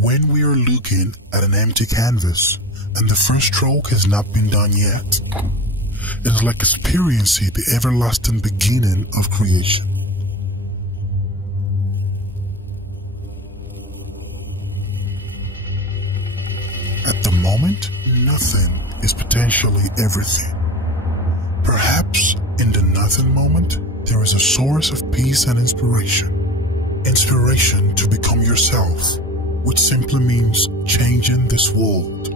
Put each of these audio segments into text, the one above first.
When we are looking at an empty canvas and the first stroke has not been done yet, it is like experiencing the everlasting beginning of creation. At the moment, nothing is potentially everything. Perhaps in the nothing moment, there is a source of peace and inspiration. Inspiration to become yourself, which simply means changing this world.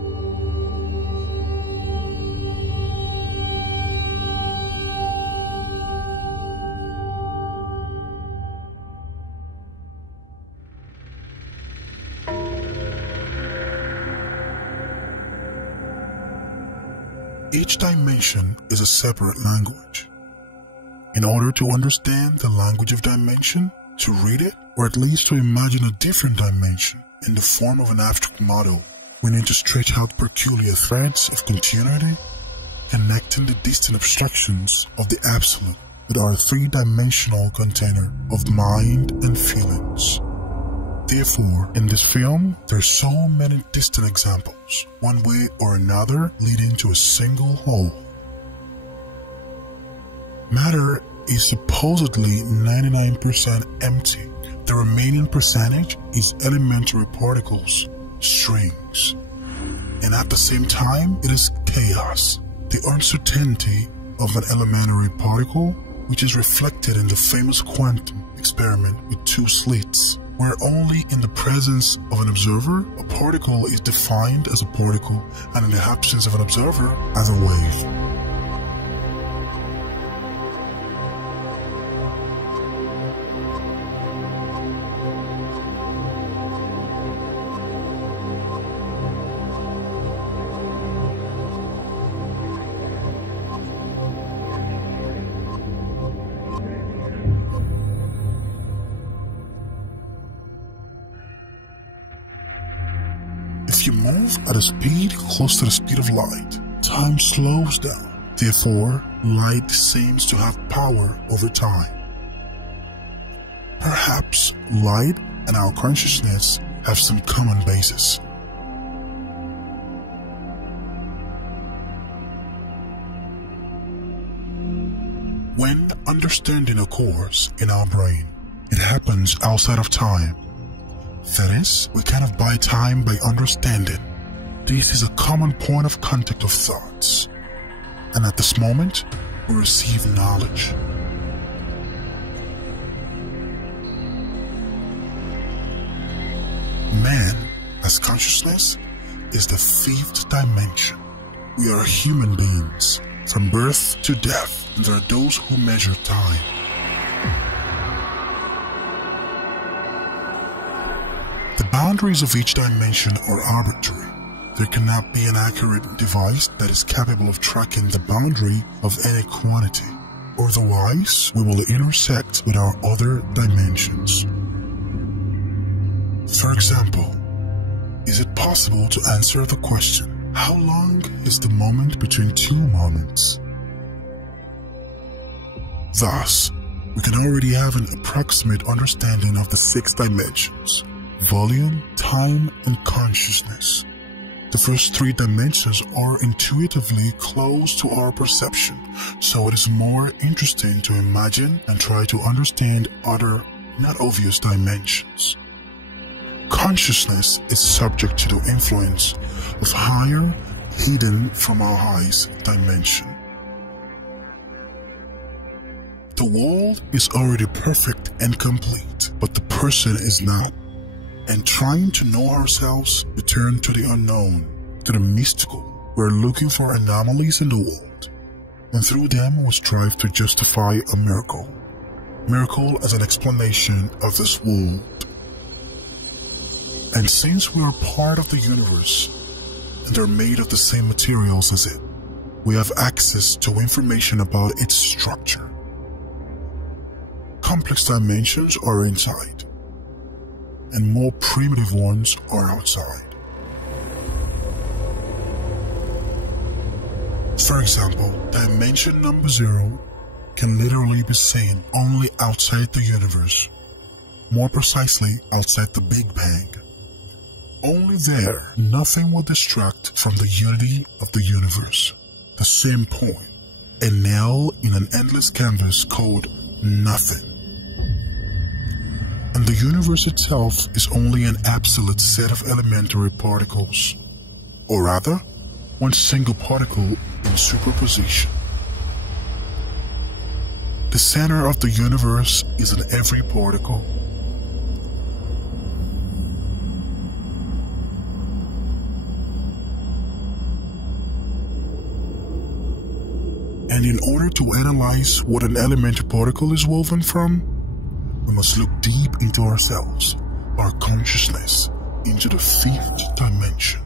Each dimension is a separate language. In order to understand the language of dimension, to read it, or at least to imagine a different dimension in the form of an abstract model, we need to stretch out peculiar threads of continuity, connecting the distant abstractions of the absolute with our three-dimensional container of mind and feelings. Therefore, in this film, there's so many distant examples, one way or another leading to a single whole. Matter is supposedly 99% empty. The remaining percentage is elementary particles, strings. And at the same time, it is chaos, the uncertainty of an elementary particle, which is reflected in the famous quantum experiment with two slits, where only in the presence of an observer, a particle is defined as a particle, and in the absence of an observer, as a wave. If you move at a speed close to the speed of light, time slows down. Therefore, light seems to have power over time. Perhaps light and our consciousness have some common basis. When understanding occurs in our brain, it happens outside of time. That is, we cannot buy time by understanding. This is a common point of contact of thoughts. And at this moment, we receive knowledge. Man, as consciousness, is the fifth dimension. We are human beings, from birth to death, and there are those who measure time. The boundaries of each dimension are arbitrary. There cannot be an accurate device that is capable of tracking the boundary of any quantity. Otherwise, we will intersect with our other dimensions. For example, is it possible to answer the question, how long is the moment between two moments? Thus, we can already have an approximate understanding of the 6 dimensions: volume, time, and consciousness. The first 3 dimensions are intuitively close to our perception, so it is more interesting to imagine and try to understand other, not obvious dimensions. Consciousness is subject to the influence of higher, hidden from our eyes dimension. The world is already perfect and complete, but the person is not. And trying to know ourselves, we turn to the unknown, to the mystical. We're looking for anomalies in the world, and through them we strive to justify a miracle. Miracle as an explanation of this world. And since we are part of the universe, and are made of the same materials as it, we have access to information about its structure. Complex dimensions are inside, and more primitive ones are outside. For example, dimension number 0 can literally be seen only outside the universe, more precisely outside the Big Bang. Only there, nothing will distract from the unity of the universe. The same point, a nail in an endless canvas called nothing. And the universe itself is only an absolute set of elementary particles, or rather, one single particle in superposition. The center of the universe is in every particle. And in order to analyze what an elementary particle is woven from, we must look deep into ourselves, our consciousness, into the fifth dimension.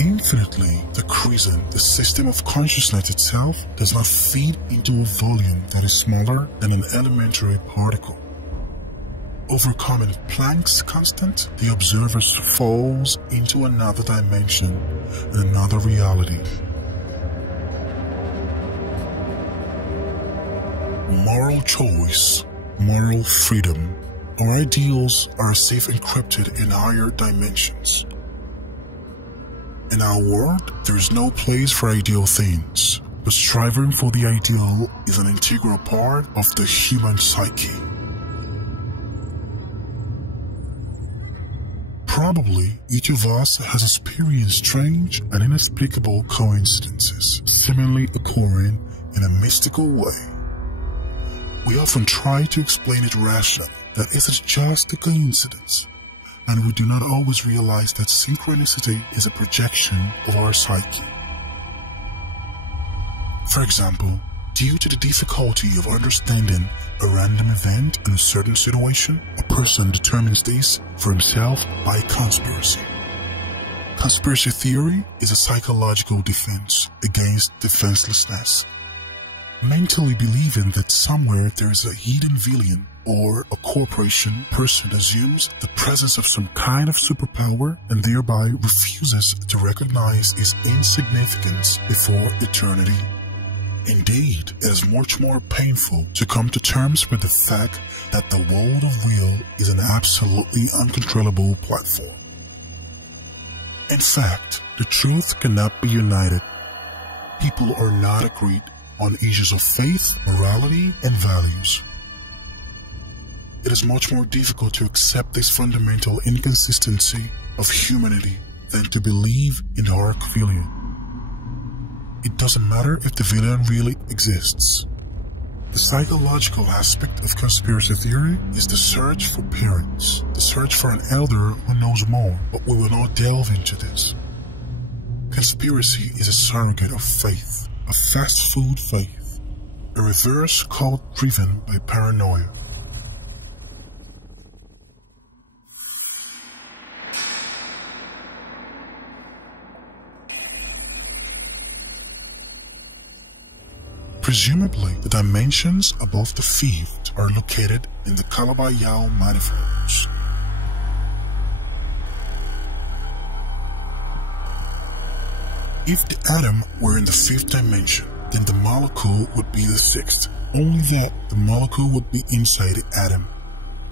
Infinitely decreasing, the system of consciousness itself does not feed into a volume that is smaller than an elementary particle. Overcoming Planck's constant, the observer falls into another dimension and another reality. Moral choice, moral freedom, our ideals are safe encrypted in higher dimensions. In our world, there is no place for ideal things, but striving for the ideal is an integral part of the human psyche. Probably each of us has experienced strange and inexplicable coincidences, seemingly occurring in a mystical way. We often try to explain it rationally, that it is just a coincidence. And we do not always realize that synchronicity is a projection of our psyche. For example, due to the difficulty of understanding a random event in a certain situation, a person determines this for himself by conspiracy. Conspiracy theory is a psychological defense against defenselessness. Mentally believing that somewhere there is a hidden villain or a corporation, person assumes the presence of some kind of superpower and thereby refuses to recognize its insignificance before eternity. Indeed, it is much more painful to come to terms with the fact that the world of real is an absolutely uncontrollable platform. In fact, the truth cannot be united. People are not agreed on issues of faith, morality, and values. It is much more difficult to accept this fundamental inconsistency of humanity than to believe in the arch villain. It doesn't matter if the villain really exists. The psychological aspect of conspiracy theory is the search for parents, the search for an elder who knows more, but we will not delve into this. Conspiracy is a surrogate of faith, a fast food faith, a reverse cult driven by paranoia. Presumably, the dimensions above the fifth are located in the Calabi-Yau manifolds. If the atom were in the fifth dimension, then the molecule would be the sixth. Only that the molecule would be inside the atom.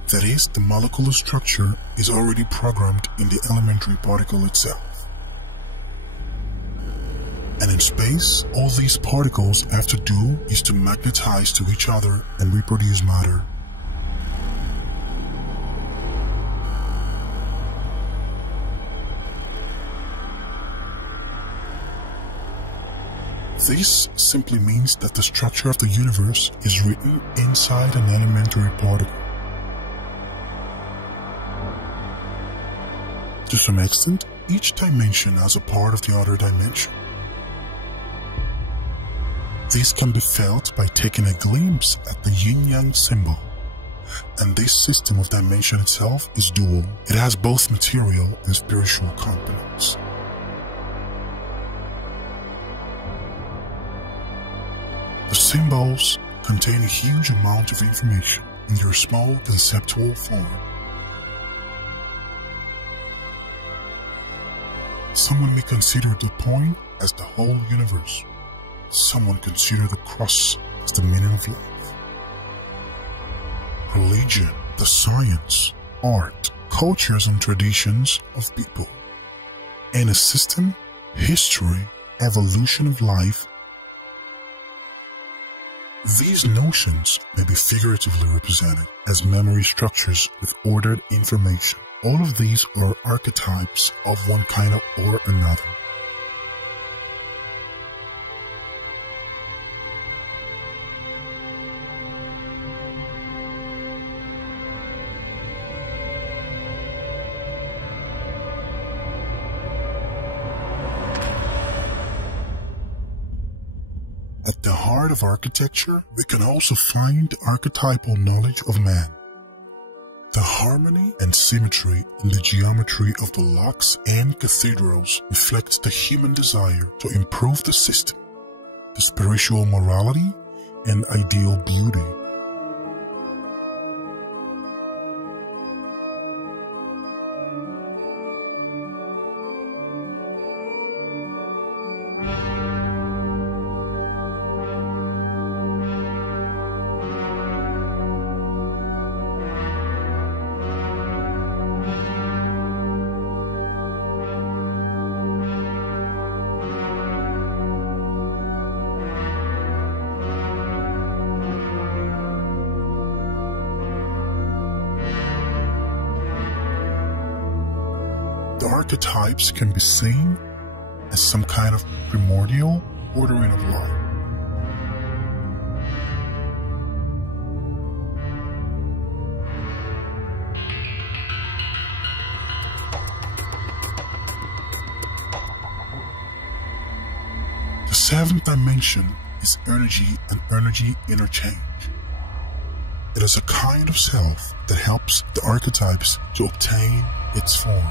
That is, the molecular structure is already programmed in the elementary particle itself. And in space, all these particles have to do is to magnetize to each other and reproduce matter. This simply means that the structure of the universe is written inside an elementary particle. To some extent, each dimension has a part of the other dimension. This can be felt by taking a glimpse at the yin-yang symbol. And this system of dimension itself is dual. It has both material and spiritual components. The symbols contain a huge amount of information in their small conceptual form. Someone may consider the point as the whole universe. Someone consider the cross as the meaning of life. Religion, the science, art, cultures and traditions of people. And a system, history, evolution of life. These notions may be figuratively represented as memory structures with ordered information. All of these are archetypes of one kind or another. At the heart of architecture, we can also find the archetypal knowledge of man. The harmony and symmetry in the geometry of the locks and cathedrals reflects the human desire to improve the system, the spiritual morality and ideal beauty. The archetypes can be seen as some kind of primordial ordering of life. The seventh dimension is energy and energy interchange. It is a kind of self that helps the archetypes to obtain its form.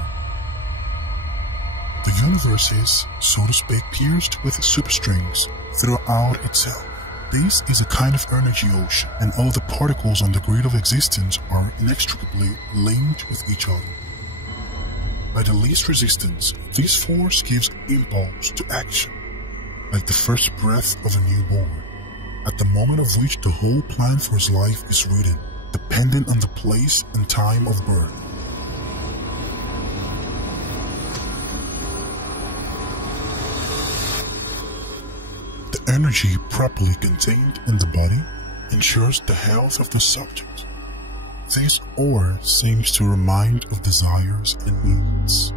The universe is, so to speak, pierced with superstrings throughout itself. This is a kind of energy ocean, and all the particles on the grid of existence are inextricably linked with each other. By the least resistance, this force gives impulse to action, like the first breath of a newborn, at the moment of which the whole plan for his life is written, dependent on the place and time of birth. The energy properly contained in the body ensures the health of the subject. This aura seems to remind of desires and needs.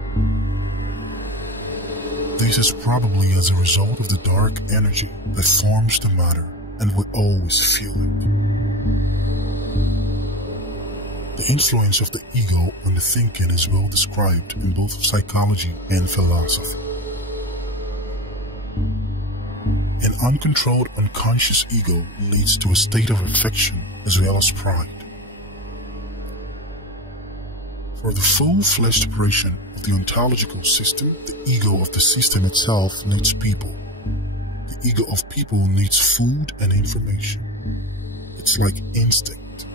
This is probably as a result of the dark energy that forms the matter and will always feel it. The influence of the ego on the thinking is well described in both psychology and philosophy. An uncontrolled unconscious ego leads to a state of affection as well as pride. For the full-fledged operation of the ontological system, the ego of the system itself needs people. The ego of people needs food and information. It's like instinct.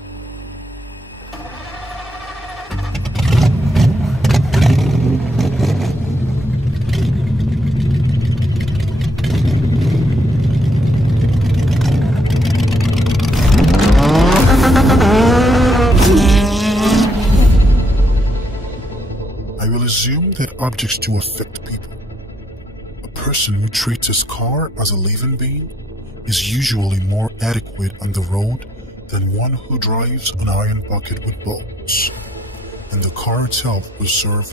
I will assume that objects do affect people. A person who treats his car as a living being is usually more adequate on the road than one who drives an iron bucket with bolts, and the car itself will serve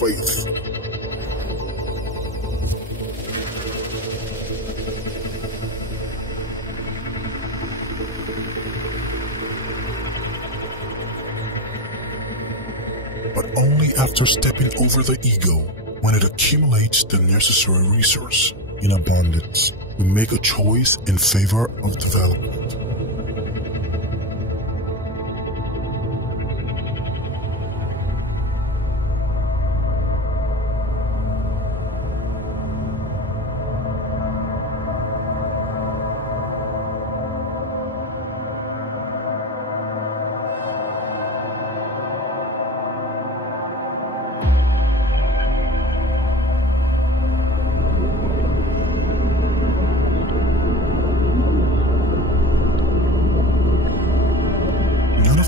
faithfully. But only after stepping over the ego, when it accumulates the necessary resource in abundance, we make a choice in favor of development.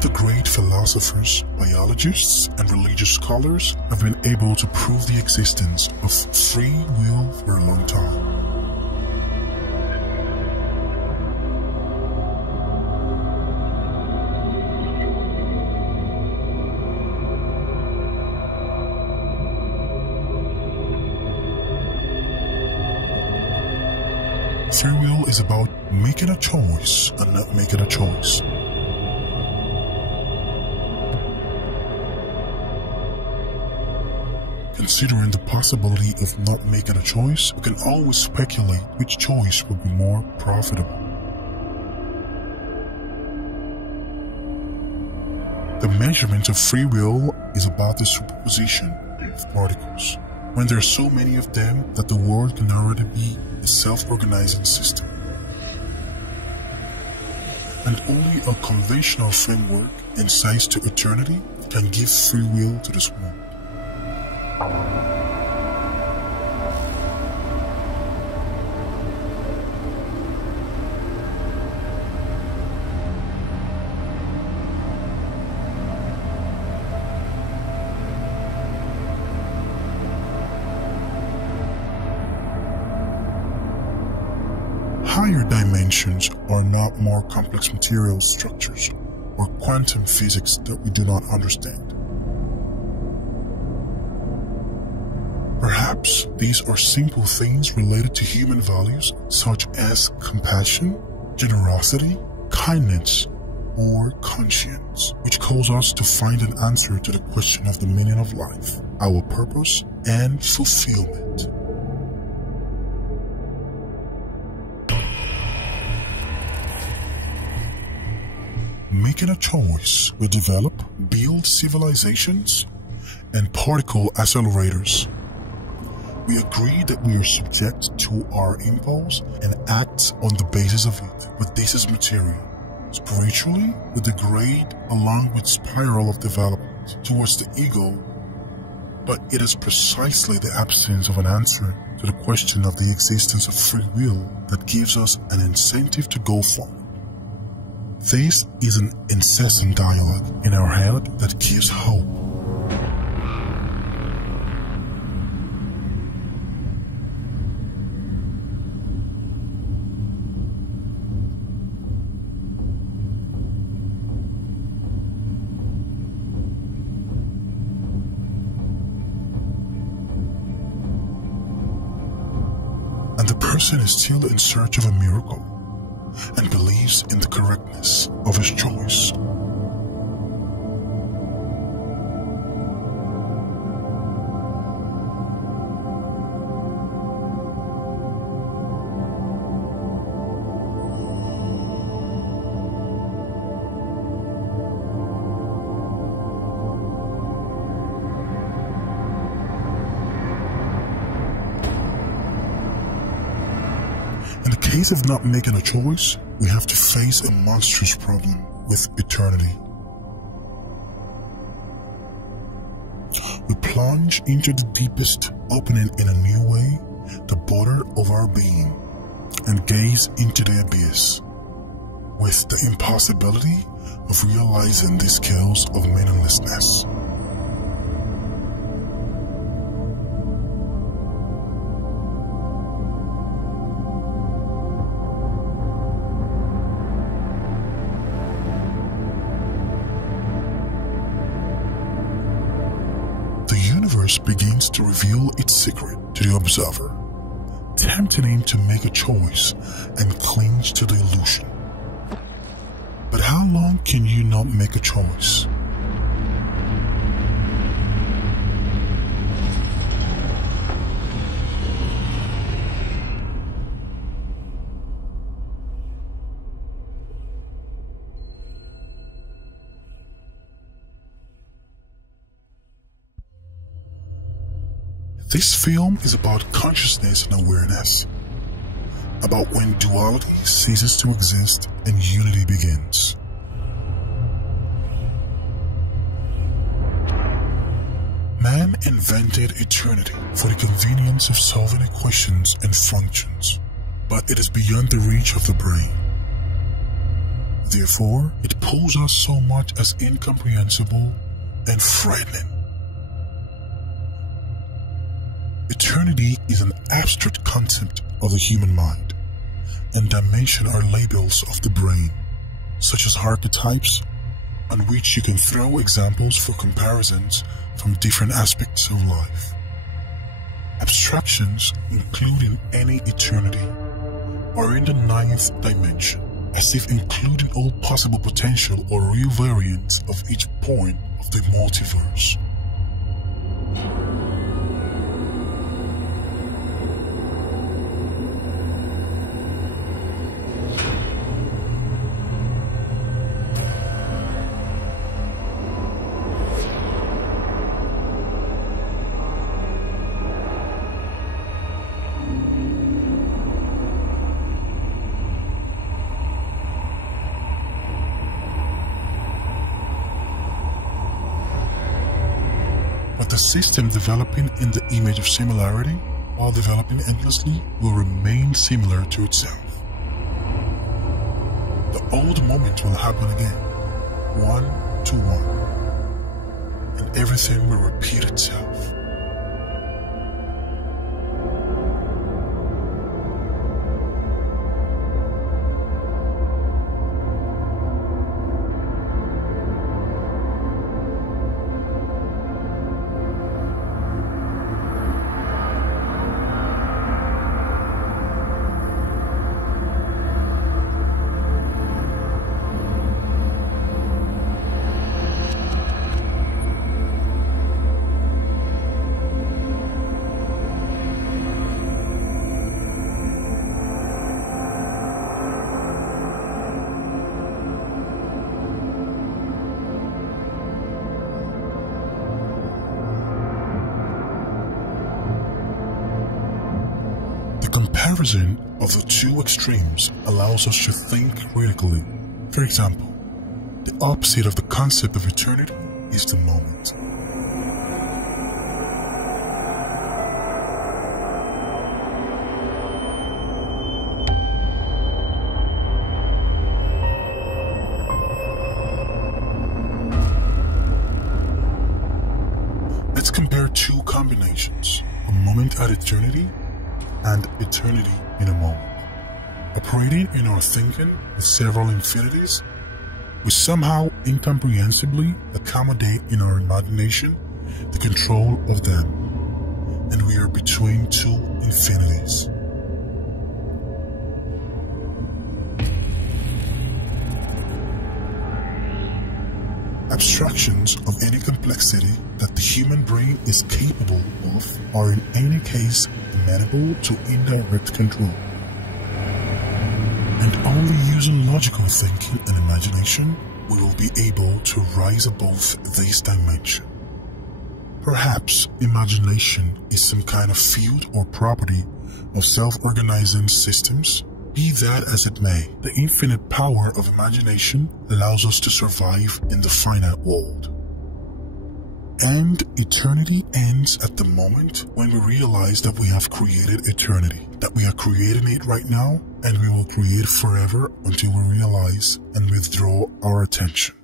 The great philosophers, biologists, and religious scholars have been able to prove the existence of free will for a long time. Free will is about making a choice and not making a choice. Considering the possibility of not making a choice, we can always speculate which choice would be more profitable. The measurement of free will is about the superposition of particles, when there are so many of them that the world can already be a self-organizing system. And only a conventional framework and size to eternity can give free will to this world. Higher dimensions are not more complex material structures or quantum physics that we do not understand. Perhaps these are simple things related to human values such as compassion, generosity, kindness, or conscience, which cause us to find an answer to the question of the meaning of life, our purpose, and fulfillment. Making a choice will develop, build civilizations, and particle accelerators. We agree that we are subject to our impulse and act on the basis of it, but this is material. Spiritually, we degrade along with spiral of development towards the ego, but it is precisely the absence of an answer to the question of the existence of free will that gives us an incentive to go forward. This is an incessant dialogue in our head that gives hope. And the person is still in search of a miracle and believes in the correctness of his choice. In the case of not making a choice, we have to face a monstrous problem with eternity. We plunge into the deepest, opening in a new way the border of our being, and gaze into the abyss, with the impossibility of realizing the scales of meaninglessness. Begins to reveal its secret to the observer, tempting him to make a choice and cling to the illusion. But how long can you not make a choice? This film is about consciousness and awareness, about when duality ceases to exist and unity begins. Man invented eternity for the convenience of solving equations and functions, but it is beyond the reach of the brain. Therefore, it pulls us so much as incomprehensible and frightening. Eternity is an abstract concept of the human mind, and dimension are labels of the brain, such as archetypes, on which you can throw examples for comparisons from different aspects of life. Abstractions, including any eternity, are in the ninth dimension, as if including all possible potential or real variants of each point of the multiverse. But the system developing in the image of similarity, while developing endlessly, will remain similar to itself. The old moment will happen again, one to one, and everything will repeat itself. The comparison of the two extremes allows us to think critically. For example, the opposite of the concept of eternity is the moment. Let's compare two combinations, a moment at eternity and eternity in a moment. Operating in our thinking with several infinities, we somehow incomprehensibly accommodate in our imagination the control of them, and we are between two infinities. Abstractions of any complexity that the human brain is capable of are in any case amenable to indirect control. And only using logical thinking and imagination we will be able to rise above this dimension. Perhaps imagination is some kind of field or property of self-organizing systems. Be that as it may, the infinite power of imagination allows us to survive in the finite world. And eternity ends at the moment when we realize that we have created eternity, that we are creating it right now, and we will create forever until we realize and withdraw our attention.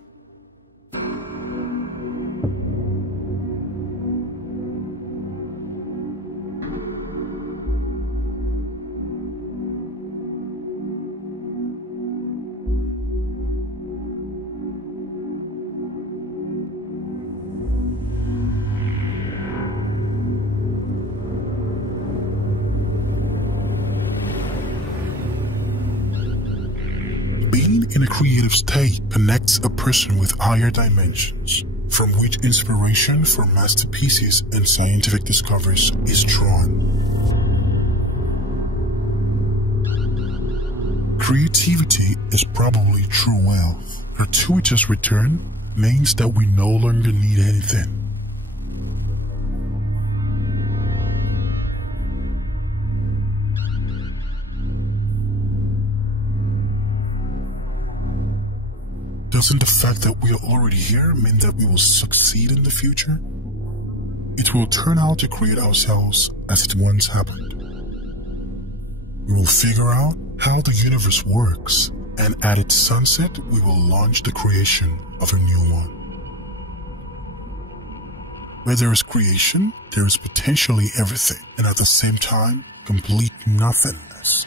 Being in a creative state connects a person with higher dimensions, from which inspiration for masterpieces and scientific discoveries is drawn. Creativity is probably true wealth. Gratuitous return means that we no longer need anything. Doesn't the fact that we are already here mean that we will succeed in the future? It will turn out to create ourselves as it once happened. We will figure out how the universe works, and at its sunset, we will launch the creation of a new one. Where there is creation, there is potentially everything, and at the same time, complete nothingness.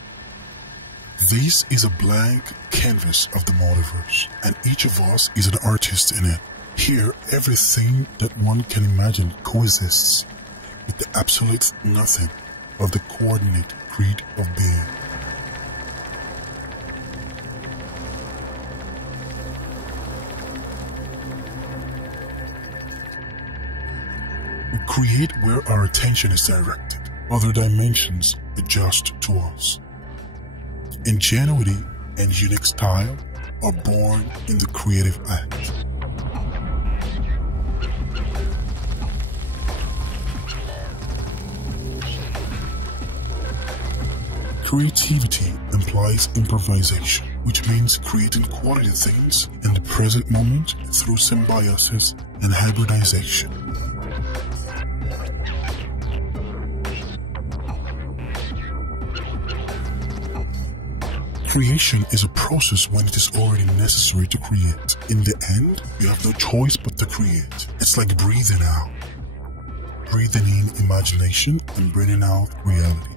This is a blank canvas of the multiverse, and each of us is an artist in it. Here, everything that one can imagine coexists with the absolute nothing of the coordinate creed of being. We create where our attention is directed. Other dimensions adjust to us. Ingenuity and unique style are born in the creative act. Creativity implies improvisation, which means creating quality things in the present moment through symbiosis and hybridization. Creation is a process when it is already necessary to create. In the end, you have no choice but to create. It's like breathing out. Breathing in imagination and breathing out reality.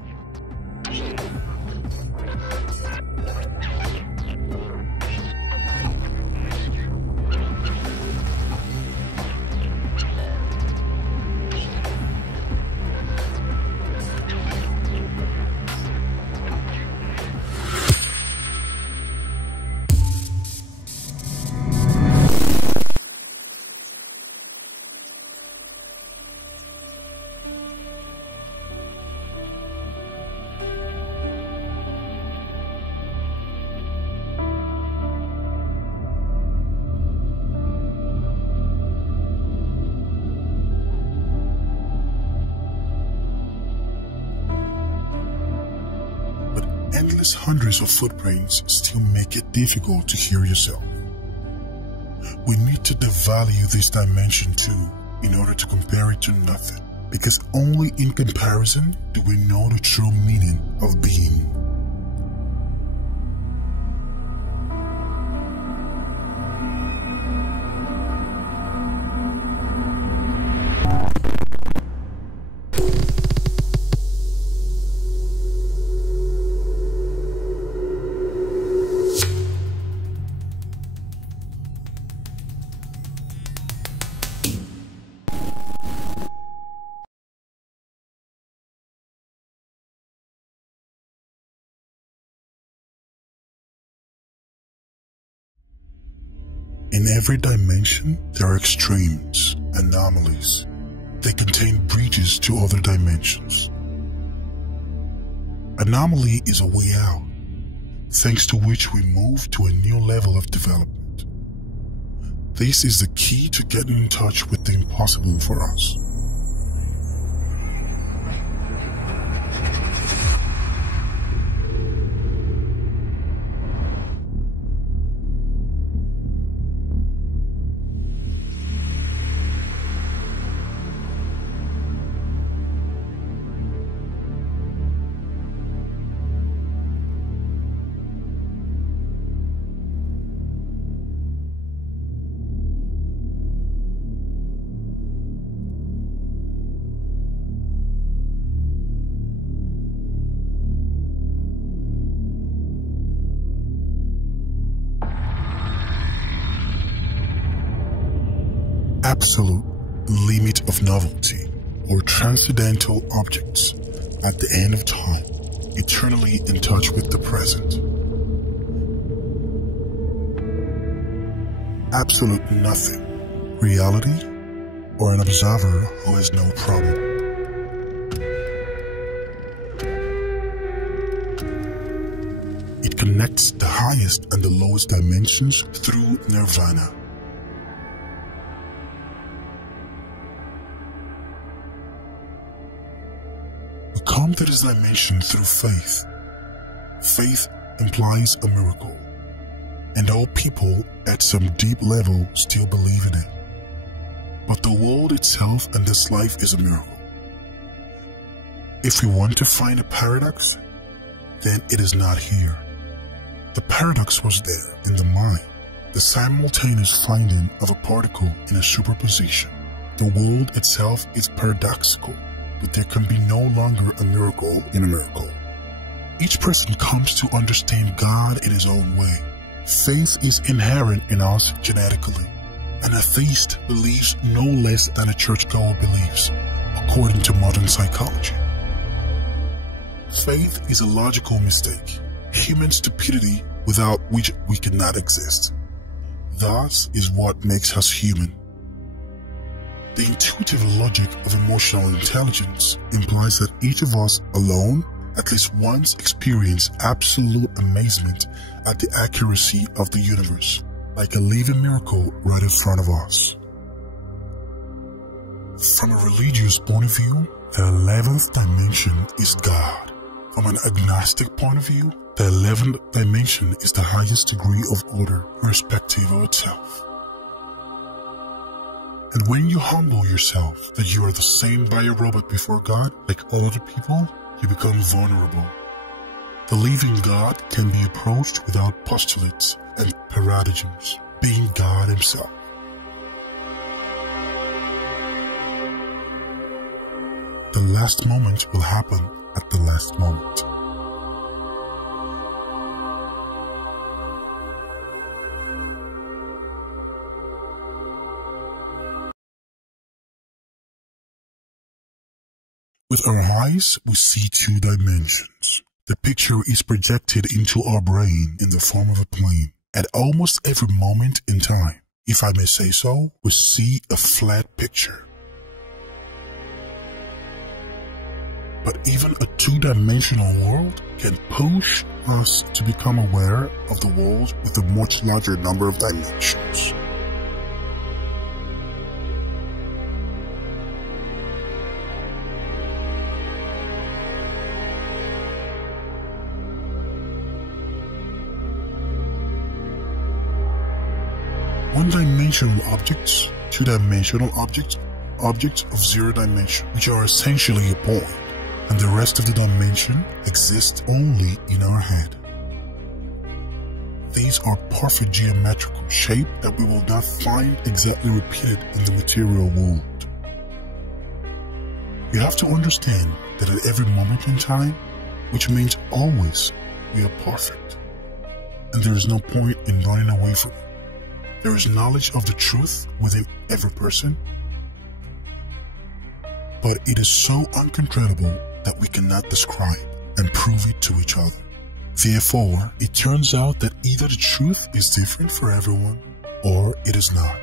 Endless hundreds of footprints still make it difficult to hear yourself. We need to devalue this dimension too in order to compare it to nothing, because only in comparison do we know the true meaning of being. In every dimension, there are extremes, anomalies. They contain bridges to other dimensions. Anomaly is a way out, thanks to which we move to a new level of development. This is the key to getting in touch with the impossible for us. Absolute limit of novelty, or transcendental objects at the end of time, eternally in touch with the present. Absolute nothing, reality, or an observer who has no problem. It connects the highest and the lowest dimensions through nirvana. We come to this dimension through faith. Faith implies a miracle, and all people at some deep level still believe in it. But the world itself and this life is a miracle. If we want to find a paradox, then it is not here. The paradox was there in the mind, the simultaneous finding of a particle in a superposition. The world itself is paradoxical, but there can be no longer a miracle in a miracle. Each person comes to understand God in his own way. Faith is inherent in us genetically. An atheist believes no less than a churchgoer believes, according to modern psychology. Faith is a logical mistake, human stupidity without which we cannot exist. Thus is what makes us human. The intuitive logic of emotional intelligence implies that each of us alone at least once experience absolute amazement at the accuracy of the universe, like a living miracle right in front of us. From a religious point of view, the 11th dimension is God. From an agnostic point of view, the 11th dimension is the highest degree of order, irrespective of itself. And when you humble yourself that you are the same bio-robot before God, like all other people, you become vulnerable. The living God can be approached without postulates and paradigms, being God himself. The last moment will happen at the last moment. With our eyes, we see two dimensions. The picture is projected into our brain in the form of a plane. At almost every moment in time, if I may say so, we see a flat picture. But even a two-dimensional world can push us to become aware of the world with a much larger number of dimensions. One-dimensional objects, two-dimensional objects, objects of zero dimension, which are essentially a point, and the rest of the dimension exists only in our head. These are perfect geometrical shape that we will not find exactly repeated in the material world. You have to understand that at every moment in time, which means always, we are perfect, and there is no point in running away from it. There is knowledge of the truth within every person, but it is so uncontrollable that we cannot describe and prove it to each other. Therefore, it turns out that either the truth is different for everyone, or it is not.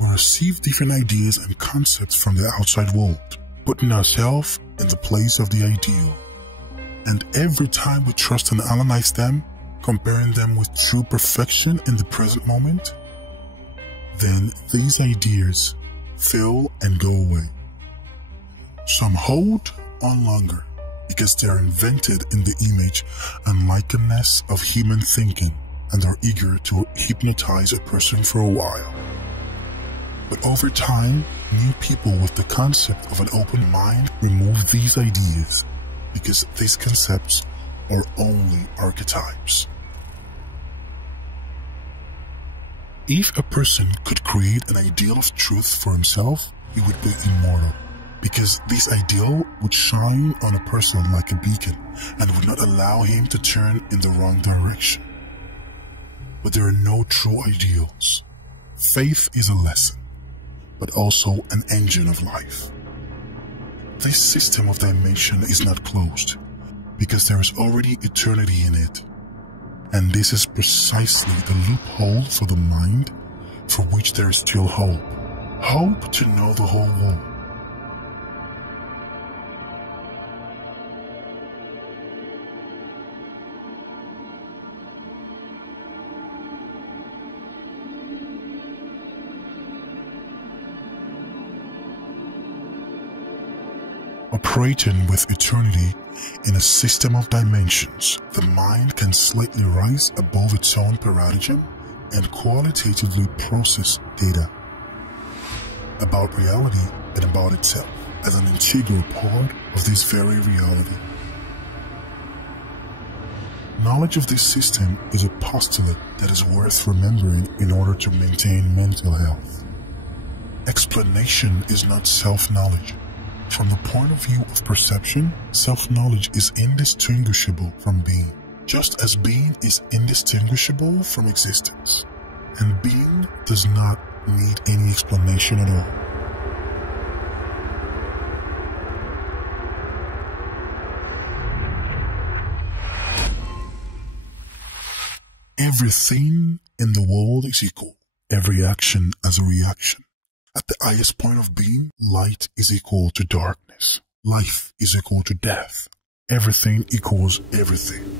We receive different ideas and concepts from the outside world, putting ourselves in the place of the ideal. And every time we trust and analyze them, comparing them with true perfection in the present moment, then these ideas fail and go away. Some hold on longer because they are invented in the image and likeness of human thinking and are eager to hypnotize a person for a while. But over time, new people with the concept of an open mind remove these ideas because these concepts are only archetypes. If a person could create an ideal of truth for himself, he would be immortal, because this ideal would shine on a person like a beacon and would not allow him to turn in the wrong direction. But there are no true ideals. Faith is a lesson, but also an engine of life. This system of dimension is not closed, because there is already eternity in it. And this is precisely the loophole for the mind, for which there is still hope. Hope to know the whole world. Operating with eternity In a system of dimensions, the mind can slightly rise above its own paradigm and qualitatively process data about reality and about itself as an integral part of this very reality. Knowledge of this system is a postulate that is worth remembering in order to maintain mental health. Explanation is not self-knowledge. From the point of view of perception, self-knowledge is indistinguishable from being, just as being is indistinguishable from existence, and being does not need any explanation at all. Everything in the world is equal. Every action has a reaction. At the highest point of being, light is equal to darkness. Life is equal to death. Everything equals everything.